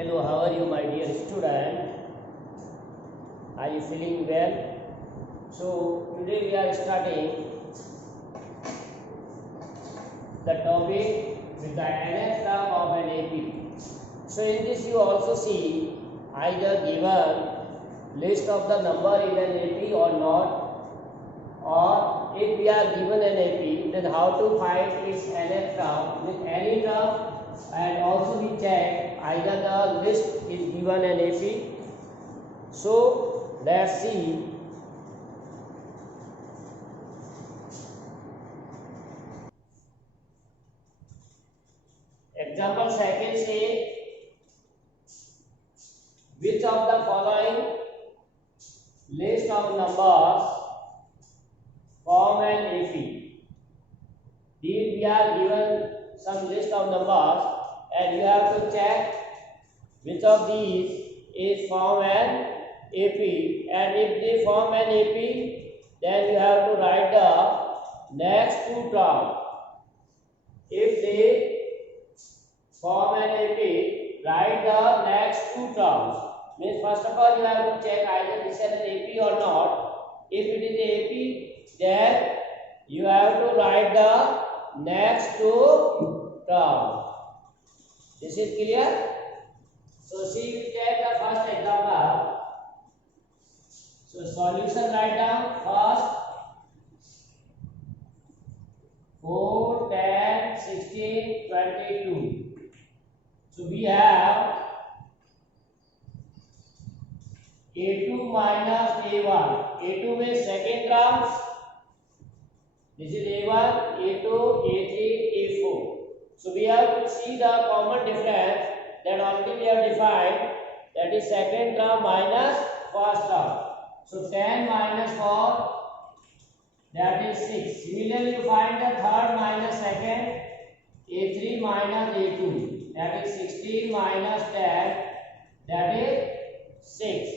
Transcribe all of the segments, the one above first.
Hello, how are you, my dear student? Are you feeling well? So, today we are starting the topic with the nth term of an AP. So, in this you also see either given list of the number in an AP or not, or if we are given an AP, then how to find its nth term with any term, and also we check either the list is given an AP. So let's see. Example second say, which of the following list of numbers form an AP? We are given some list of numbers and you have to check which of these is form an AP, and if they form an AP, then you have to write the next two terms. If they form an AP, write the next two terms. Means first of all you have to check either this is an AP or not. If it is AP, then you have to write the next two terms. This is clear? So see, we take the first example. So solution write down first 4, 10, 16, 22. So we have A2 minus A1. A2 means second terms. This is A1, A2, A3, A4. So we have to see the common difference that already we have defined, that is second term minus first term. So 10 minus 4, that is 6. Similarly, you find the third minus second, A3 minus A2, that is 16 minus 10, that is 6.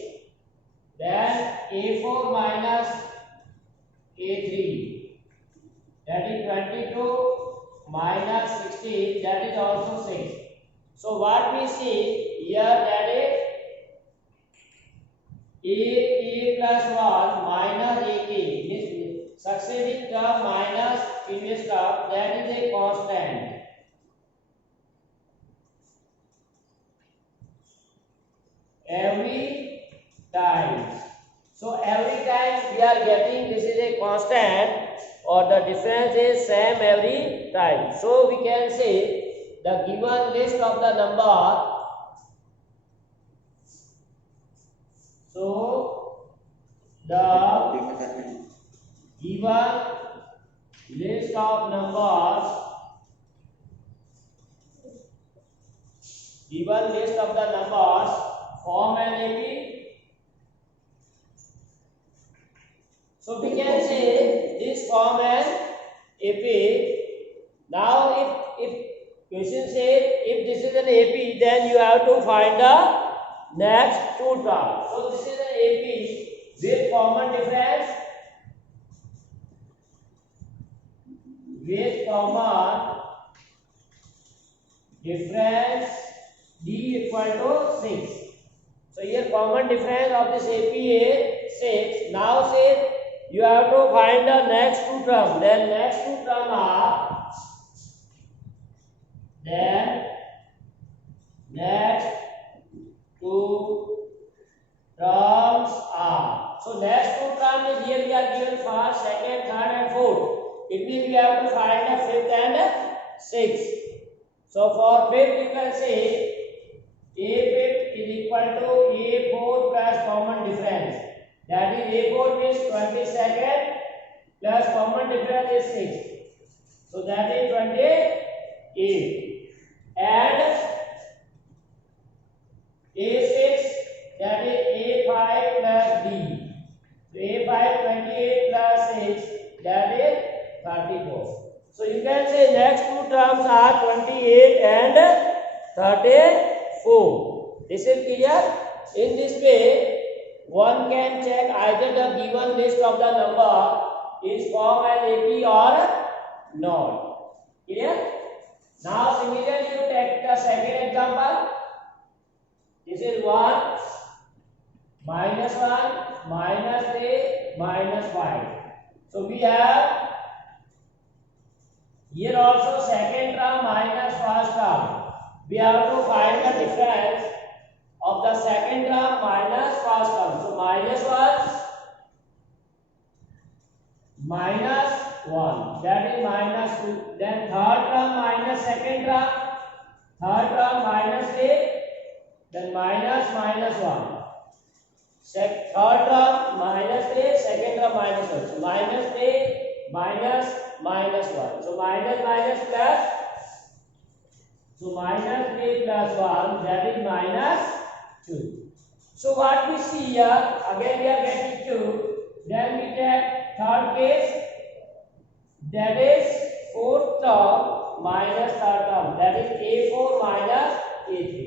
Then A4 minus A3, that is 22 minus 16, that is also 6. So what we see here, that is A plus 1 minus AK, means succeeding term minus previous term, that is a constant. Every time. So every time we are getting this is a constant, or the difference is same every time. So we can say the given list of the number. So the given list of numbers, form an AP. So we can say this form an AP. Now if question says if this is an AP, then you have to find the next two terms. So this is an AP with common difference, D equal to 6. So here common difference of this AP is 6. Now say you have to find the next two terms. Then next two terms are, so next two terms is here we are given first, second, third and fourth. It means we have to find the fifth and sixth. So for fifth you can say A fifth is equal to A4 plus common difference. That is A4 means 22nd plus common difference is 6. So that is 28. And A6, that is A5 plus D. So A5 28 plus 6, that is 34. So you can say next two terms are 28 and 34. This is clear? In this way, one can check either the given list of the number is form an AP or not. Clear? Now similarly you take the second example. This is 1, minus 1, minus 3, minus 5. So we have here also second term minus first term. We have to find the difference of the second term minus first term. So minus 1, minus 1, that is minus 2. Then third term minus second term, third term minus 8, then minus 1. Third term minus 3, second term minus 1. So minus 3, minus 1. So minus plus. So minus 3 plus 1, that is minus 2. So what we see here, again we are getting 2. Then we take third case, that is fourth term minus third term, that is A4 minus A3.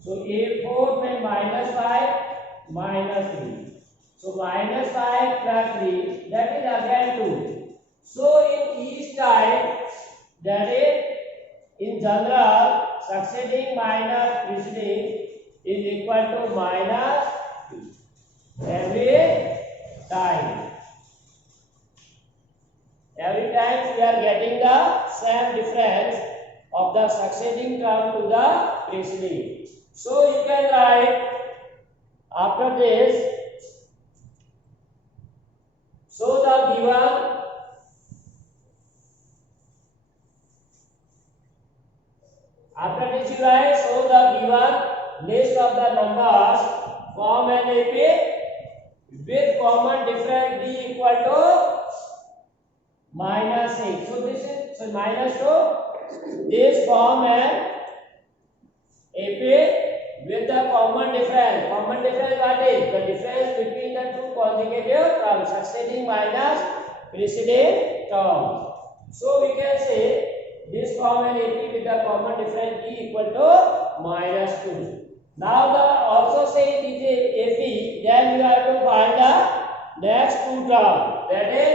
So A4 means minus 5, minus 3. So minus 5 plus 3, that is again 2. So in each time, that is in general, succeeding minus preceding is equal to minus 2. Every time. Every time we are getting the same difference of the succeeding term to the preceding. So you can write after this. So the given after this you write, so the given list of the numbers form an AP with common difference b equal to minus 6. So this is, so minus 2, this form an AP with the common difference. Common difference what is? The difference between the two consecutive terms, succeeding minus preceding term. So we can say this form an AP with the common difference b equal to minus 2. Now the also say it is a AP, then we have to find the next two terms. That is,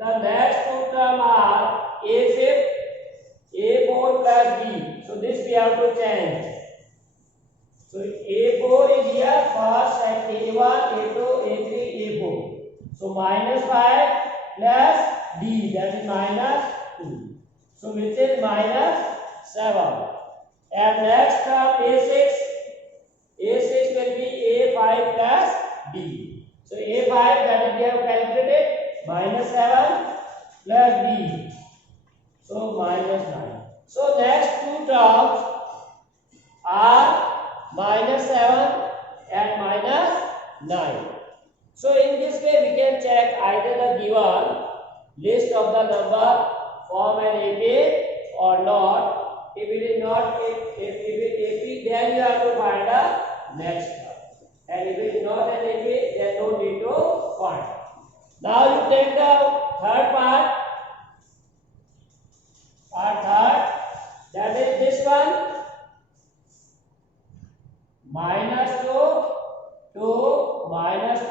the next two terms are A4 plus B. So this we have to change. So A4 is here, first, second, A1, A2, A3, A4. So minus 5 plus D, that is minus 2. So which is minus 7. And next term A6. A6 will be A5 plus D. So A5, that is we have calculated, minus 7 plus D. So minus 9. So next two terms are minus 7 and minus 9. So in this way we can check either the given list of the number form an AP or not. If it is not, if it is AP, then you have to find the next term. And if it is not an AP, then no need to find. Now you take the third part. Third, that is this one. Minus 2 to minus 2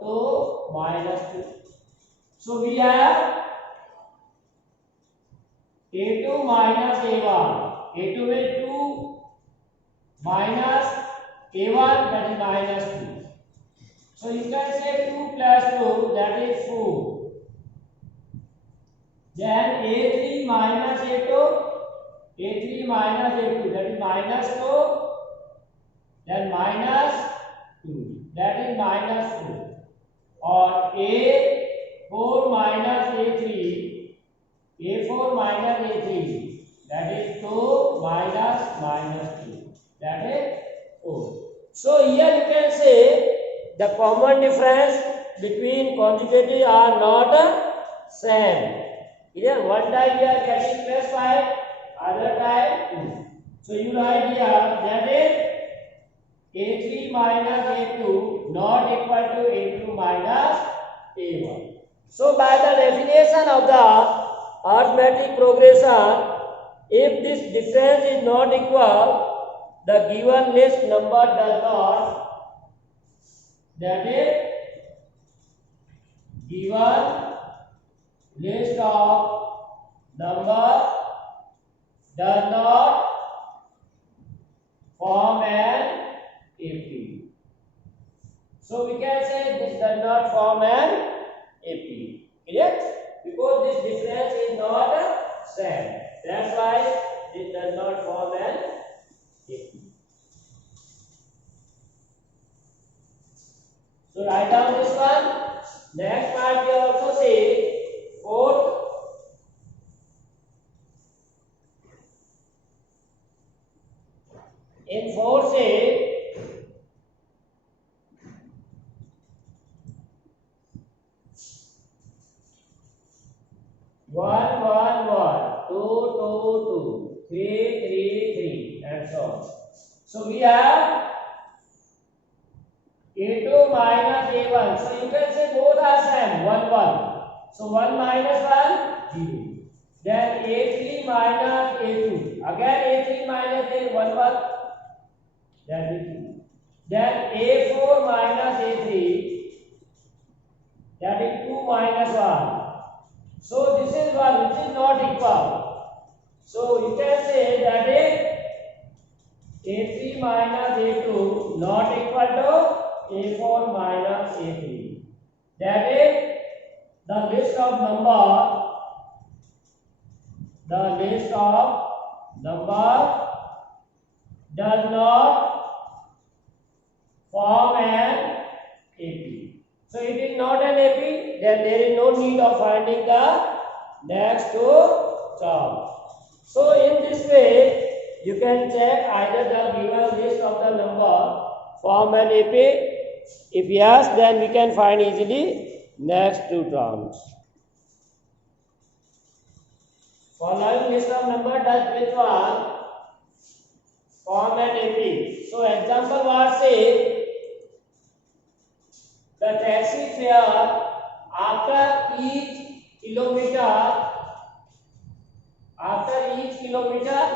to minus 2. So we have A2 minus A1. A2 is 2 minus A1, that is minus 2. So you can say 2 plus 2, that is 4. Then A3 minus A2, A3 minus A2, that is minus 2. Then minus 2, that is minus 2. Or A4 minus A3, A4 minus A3, that is 2 minus 2, that is 4. So here you can say the common difference between consecutive are not same. Here one time we are getting plus 5, other time 2. So you write here that is A3 minus A2 not equal to A2 minus A1. So by the definition of the arithmetic progression, if this difference is not equal, the given list number does not, that is, given list of number does not form an So we can say this does not form an AP. Correct? Because this difference is not same. That's why this does not form an AP. So write down this one. Next part we also say fourth. In fourth say 1, 1, 1, 2, 2, 2, 3, 3, 3, and so on. So we have A2 minus A1. So you can say both are same, 1, 1. So 1 minus 1, 0. Then A3 minus A2. Again A3 minus then 1, 1. That is 2. Then A4 minus A3. That is 2 minus 1. So this is one which is not equal. So you can say that is A3 minus A2 not equal to A4 minus A3. That is the list of number. The list of number does not form an AP. So it is not an AP, then there is no need of finding the next two terms. So in this way, you can check either the given list of the number form an AP. If yes, then we can find easily next two terms. Following list of number does which one form an AP? So example was say the taxi fare after each kilometer.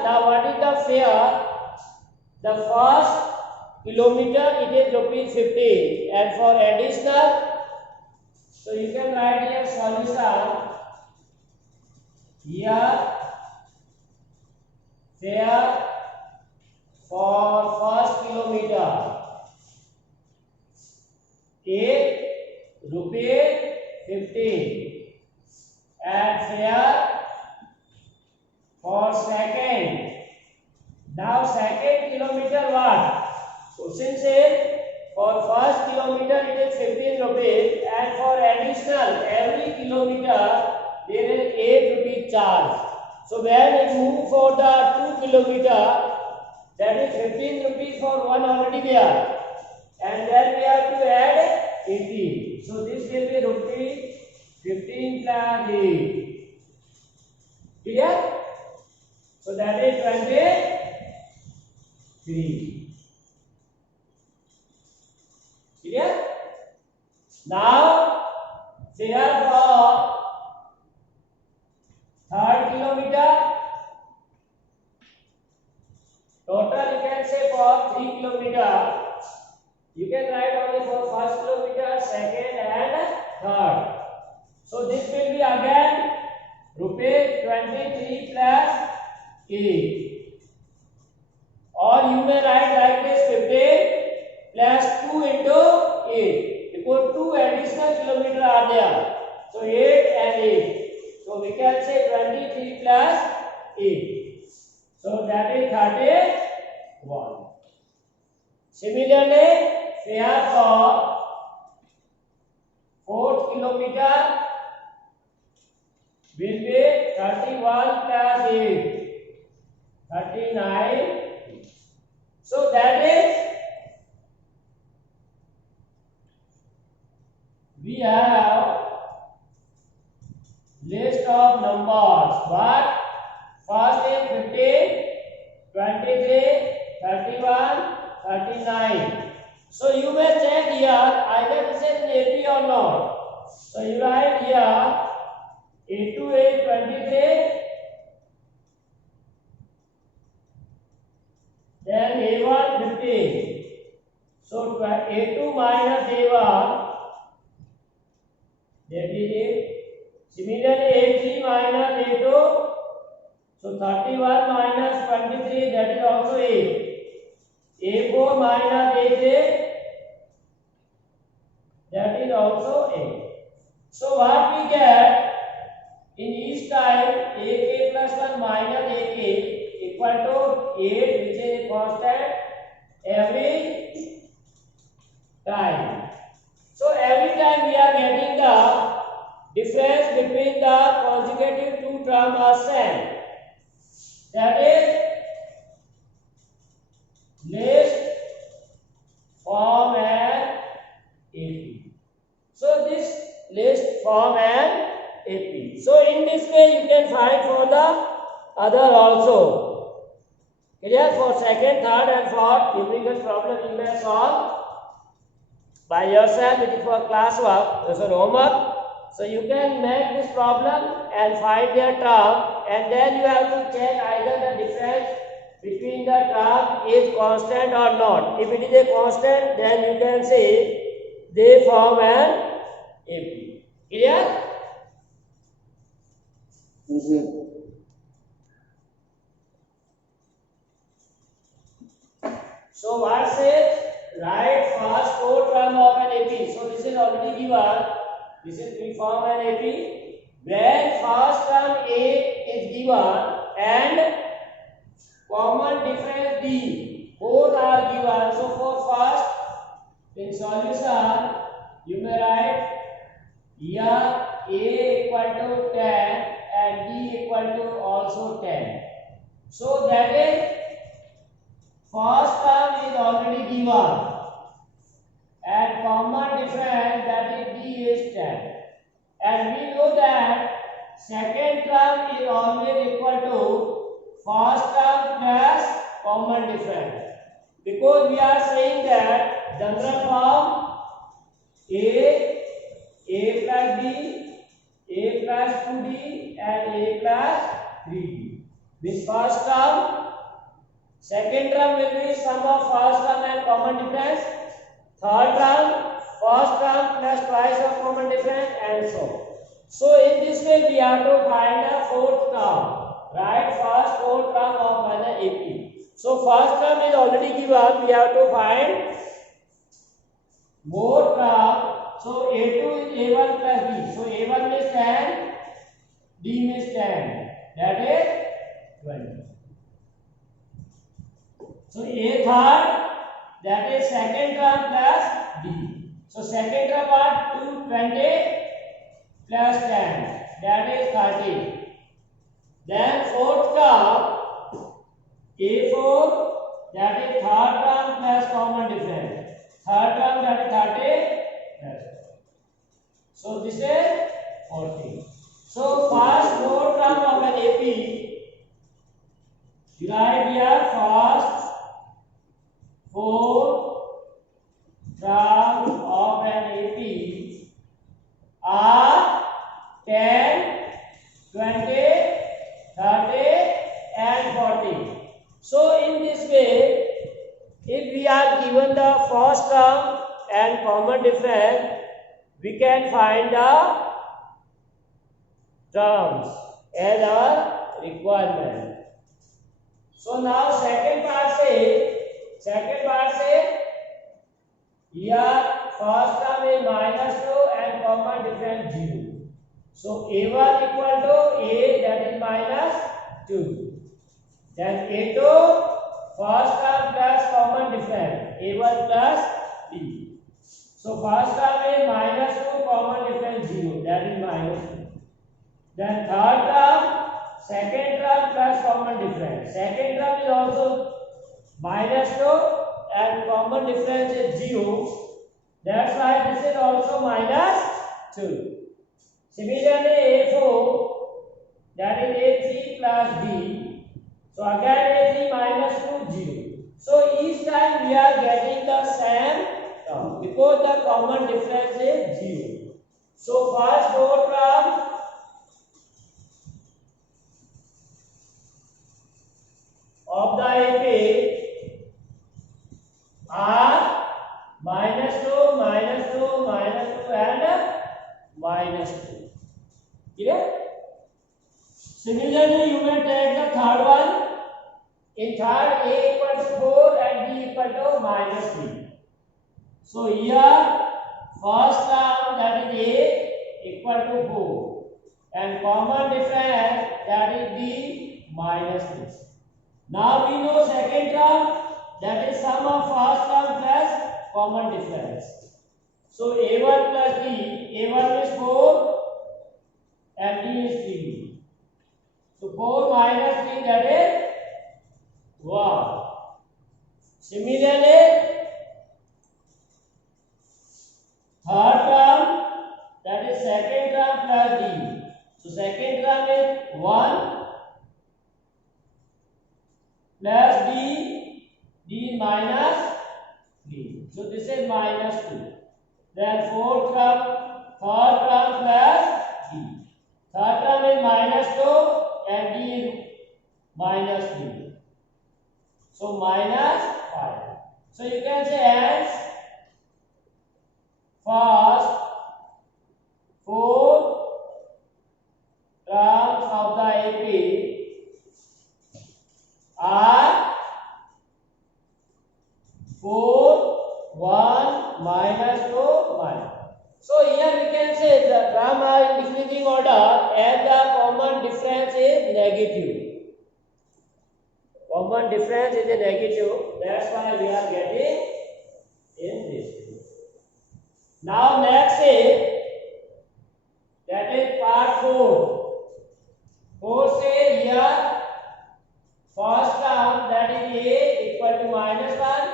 Now what is the fare? The first kilometer it is rupees 15, and for additional, so you can write here solution. Here fare for first kilometer 8 rupees 15, and fare for second. Now second kilometer what? Question says for first kilometer it is 15 rupees, and for additional every kilometer there is 8 rupees charge. So when it move for the 2 kilometer, that is 15 rupees for one already there, and then we have to add 18. So this will be rupees 15 plus 8. Clear? So that is 23. Clear? Now fare for third kilometer. Total you can say for 3 kilometer. You can write only for first kilometer, second and third. So this will be again rupees 23 plus 8. Or you may write like this 15 plus 2 into 8. Because 2 additional kilometers are there. So 8 and 8. So we can say 23 plus 8. So that is 31. Similarly, fare for fourth kilometer will be 31 plus 8, 39. So that is we have list of numbers. But first is 15, 23, 31, 39. So you may check here either this is AP or not. So you write here A2 is 23, then A1 15. So A2 minus A1, that is it. Similarly A3 minus A2, so 31 minus 23, that is also 8. A4 minus A3, 8 which is a constant every time. So every time we are getting the difference between the consecutive two terms are same. That is list, form and AP. So this list, form and AP. So in this way you can find for the other also. Clear? For second, third and fourth numerical problem you may solve by yourself. It is for classwork, so homework. So you can make this problem and find their term, and then you have to check either the difference between the term is constant or not. If it is a constant, then you can say they form an AP. Clear? So what says? Write first four term of an AP. So this is already given. This is we form an AP. When first term A is given and common difference D, both are given. So for first, in solution, you may write here A equal to 10 and D equal to also 10. So that is first term is already given and common difference, that is D is 10. And we know that second term is always equal to first term plus common difference. Because we are saying that general form A plus B, A plus 2D and A plus 3D. This first term, second term will be sum of first term and common difference. Third term, first term plus twice of common difference, and so on. So in this way we have to find the fourth term. Write first fourth term of an AP. So first term is already given. We have to find more term. So A2 is A1 plus B. So A1 means 10, D means 10. That is 20. So A third, that is second term plus D. So second term are 220 plus 10, that is 30. Then fourth term A4, that is third term plus common difference. Third term, that is 30 plus. So this is 40. So first fourth term of an AP, you write here first four term of an AP are 10, 20, 30 and 40. So in this way, if we are given the first term and common difference, we can find the terms as our requirement. So now second part say here first term is -2 and common difference 0. So A1 equal to A, that is -2. Then A2 first term plus common difference A1 plus B. So first term is -2, common difference 0, that is -2. Then third term, second term plus common difference. Second term is also -2 and common difference is 0. That's why this is also -2. Similarly, A4, that is A3 plus D. So again A3 -2, 0. So each time we are getting the same term because the common difference is 0. So first four terms of the AP are -2, -2, -2 and -2. Clear? Similarly, you may take the third one. In third, A equal to 4 and D equal to -3. So here, first term, that is A equal to 4 and common difference, that is D -6. Now we know second term, that is sum of first term plus common difference. So A1 plus D, A1 is 4 and D is 3. So 4 minus 3, that is 1. Similarly, third term, that is second term plus D. So second term is 1 plus D, D is minus 3. So this is minus 2. Then fourth term, third term plus D. Third term is minus 2 and D is minus 3. So minus 5. So you can say hence first 4 terms of the AP are 4, 1, minus 2, minus. So here we can say the terms are in decreasing order and the common difference is negative. Common difference is a negative. That's why we are getting in this. Now next is, that is part 4. 4 say here first term, that is A equal to minus 1.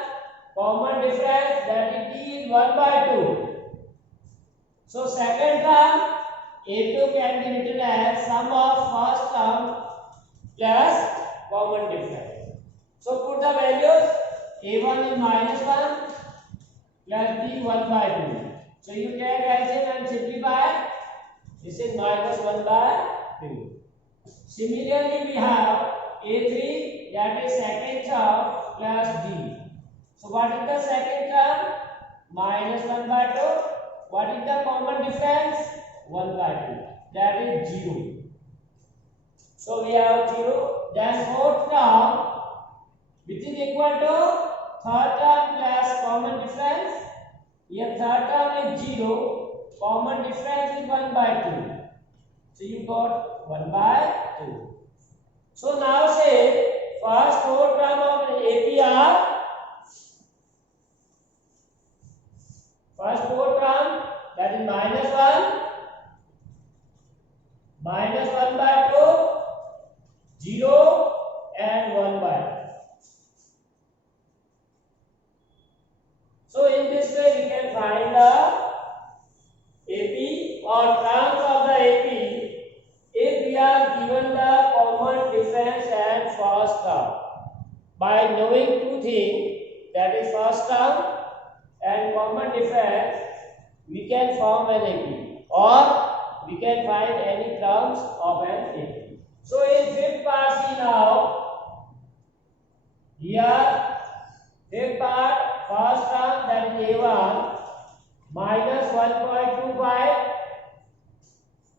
Common difference, that is D is 1 by 2. So second term A2 can be written as sum of first term plus common difference. So put the values. A1 is minus 1 plus D 1 by 2. So you take LCM and simplify. This is minus 1 by 2. Similarly, we have A3, that is second term plus D. So what is the second term? Minus 1 by 2. What is the common difference? 1 by 2. That is 0. So we have 0. Then fourth term, which is equal to third term plus common difference. Here third term is 0. Common difference is 1 by 2. So you got 1 by 2. So now say first 4 term of APR. First 4 term, that is minus 1, minus 1 by 2, 0 and 1 by 2. So in this way we can find the AP or terms of the AP if we are given the common difference and first term. By knowing two things, that is first term and common difference, we can form an AP or we can find any terms of an AP. So in fifth part, see now, here fifth part, first term, that is A1 minus 1.25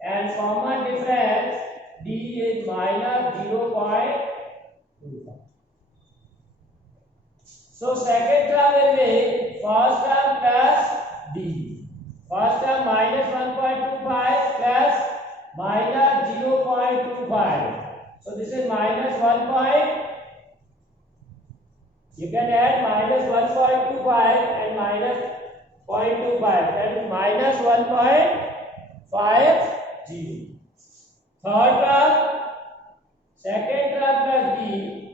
and common difference D is minus 0.25. So second term will be first term plus D. First term minus 1.25 plus minus 0.25. So this is minus 1. You can add minus 1.25 and minus 0.25. That is minus 1.50. Third term, second term plus D,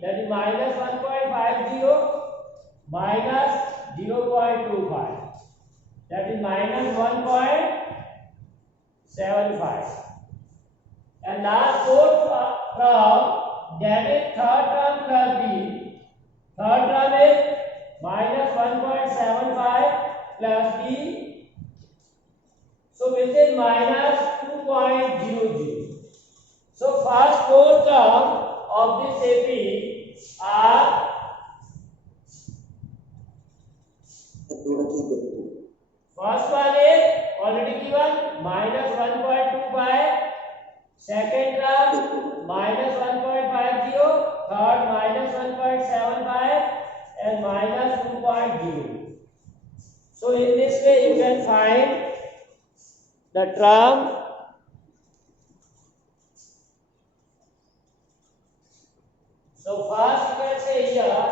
that is minus 1.50 minus 0.25. That is minus 1.75. And last fourth term, that is third term plus D. Third term is minus 1.75 plus D. So which is minus 2.00. So first four terms of this AP are first one is already given minus 1.25, second term minus 1.50, third minus 1.75 and minus 2.0. So in this way you can find the term So first you can say here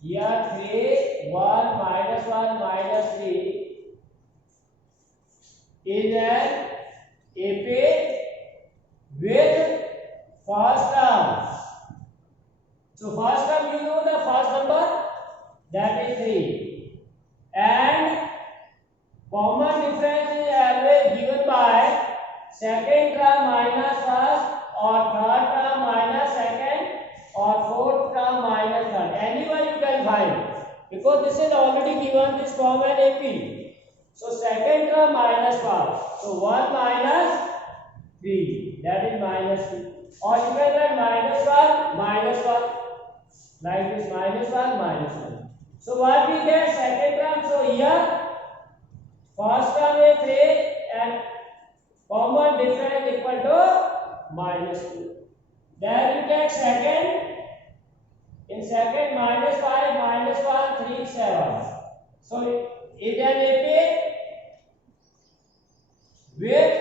3 1 minus 1 minus 3 is an AP with first term. So first term, you know the first number, that is 3, and common difference is always given by second term minus first, or third term minus second, or fourth term minus third. Anyone you can find, because this is already given this form and AP. So second term minus first, so 1 minus 3, that is minus 2, or you can write minus 1 minus 1, like this, minus 1 minus 1. So what we get second term? So here first term is 3 and common difference equal to minus 2. Then you take second. In second, minus 5 minus 1 3 7. So it an AP with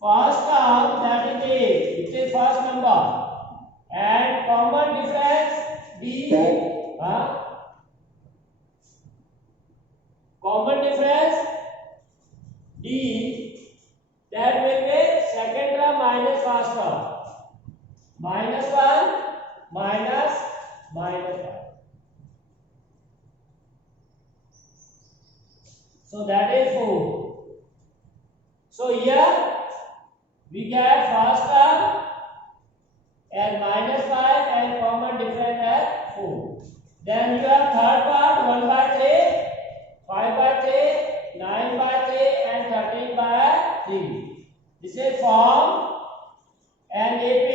first term, that is A, it is first number, and common difference D, common difference D, that will be second term minus first term, minus 1 minus minus 1. So that is 4. So here we get first term as minus 5 and common difference as 4. Then you have third part 1 by 3, 5 by 3, 9 by 3 and 13 by 3. This is form and AP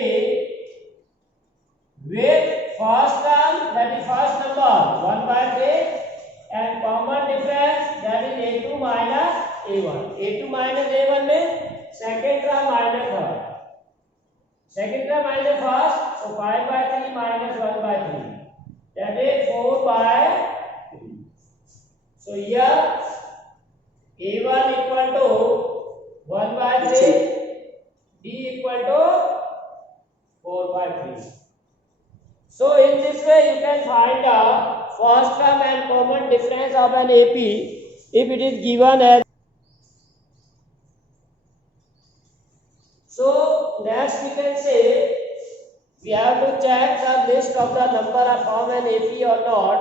with first term, that is first number 1 by 3, and common difference, that is A2 minus A1. A2 minus A1 means second term minus third. Second term minus first, so 5 by 3 minus 1 by 3. That is 4 by 3. So here A1 equal to 1 by 3, D equal to 4 by 3. So in this way you can find out first term and common difference of an AP if it is given as. So next we can say we have to check the list of the number of form an AP or not.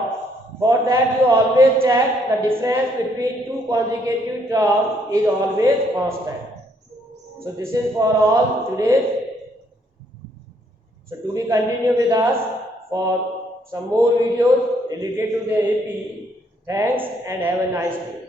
For that you always check the difference between two consecutive terms is always constant. So this is for all today. So to be continued with us for some more videos related to the AP. Thanks and have a nice day.